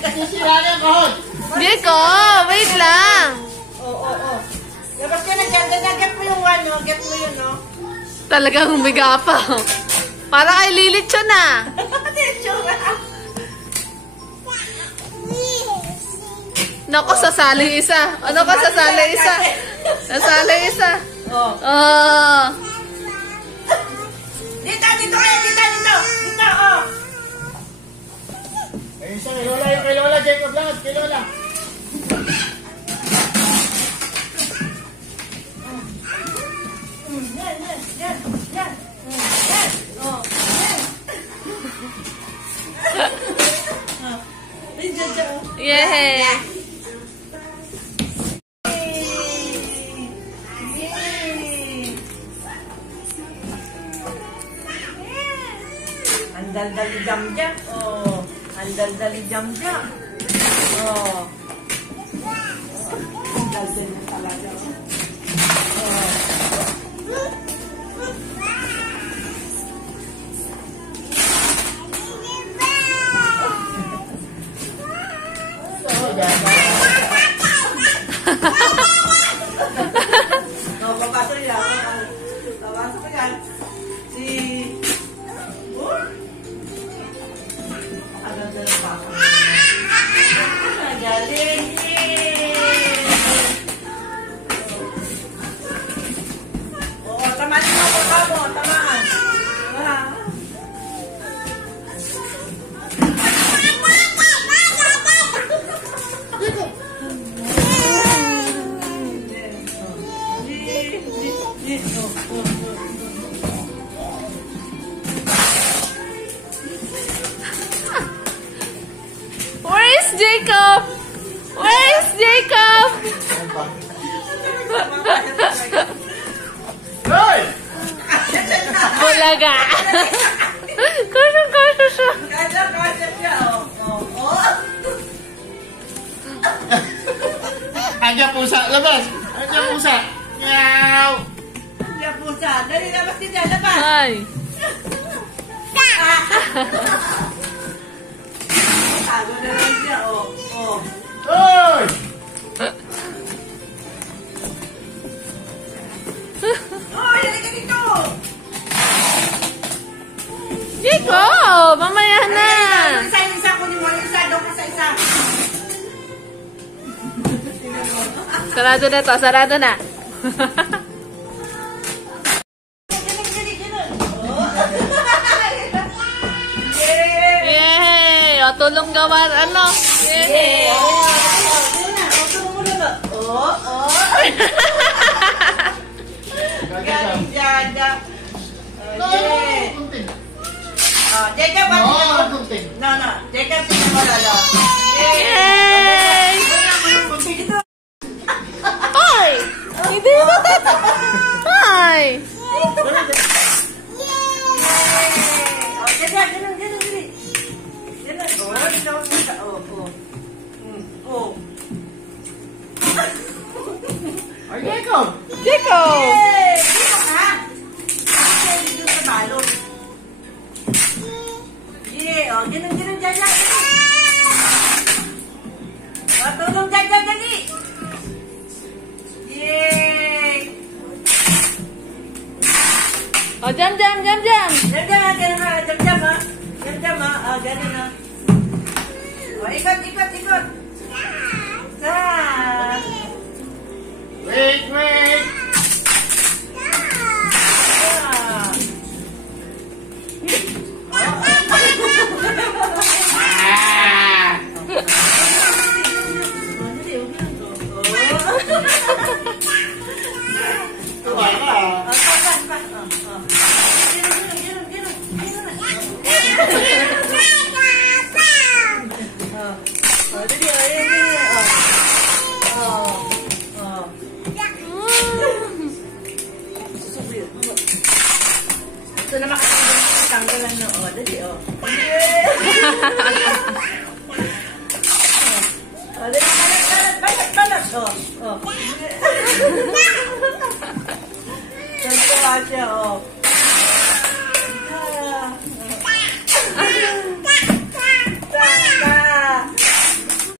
Sisira na yung kahon. Jeko, wait lang. Oo. Labas ka na dyan. Get mo yung ano. Get mo yun, no? Talagang humiga pa. Para kay Lilit siya na. Naku, sasali isa. Ano ka sasali isa? Sasali isa. Oh. Dito kayo. Dito, oh. Ayun siya, kay Lola, Jacob lang, kay Lola. Yan. Oh. Yay! Andal-dali jam-jam. Oh. Andal-dali jam-jam. Oh. Andal-dali na talaga. Papasok yan. Papasok yan. Si... Ano na lang pa ako? Galing! Oo, tamaan mo ako ka mo. Tamaan. Where is Jacob? Where is Jacob? Hoy! Bulaga. Kasha siya. Kasha siya. Oo. Andiyan pusa, labas! Andiyan pusa! Meow! Andiyan pusa. Dali, labas din dyan. Labas. Hi. Tago na lang siya. Hoy! Halika dito. Jacob, mamaya na. Isa, kunin mo. Isa, doon ka sa isa. Sarado na to, sarado na. Yay! O, tulong gawan, ano? Yay! Galing Jada. Kunting. Jacob, Kunting. No. Jacob, sino mo lalo? Yay! Hoy! Hindi na tayo. Hoy! Ay, Jacob! Jacob! Ganun, Jaja. Tulong, Jaja, dali. Yay! O, jam. Jam, ganun ha. Jam, ha. Ganun ha. O, ikot. Saan? Wait! Ito na makatanggalan no. Dali, balat. Tantawa siya,